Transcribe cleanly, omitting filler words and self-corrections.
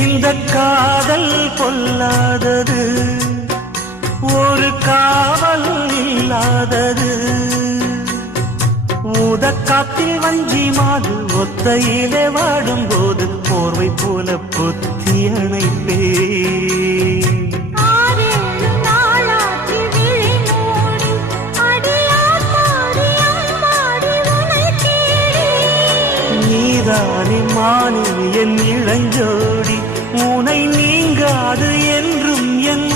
இந்த காதல் பொல்லாதது, ஒரு காவல் இல்லாதது. ஊதக்காத்தில் வஞ்சி மாது ஒத்தையிலே வாடும்போது போர்வை போல பொத்தி அணைப்பே. நீதானே மானே என் இளஞ்சோடி, உனை நீங்காது என்றும் என்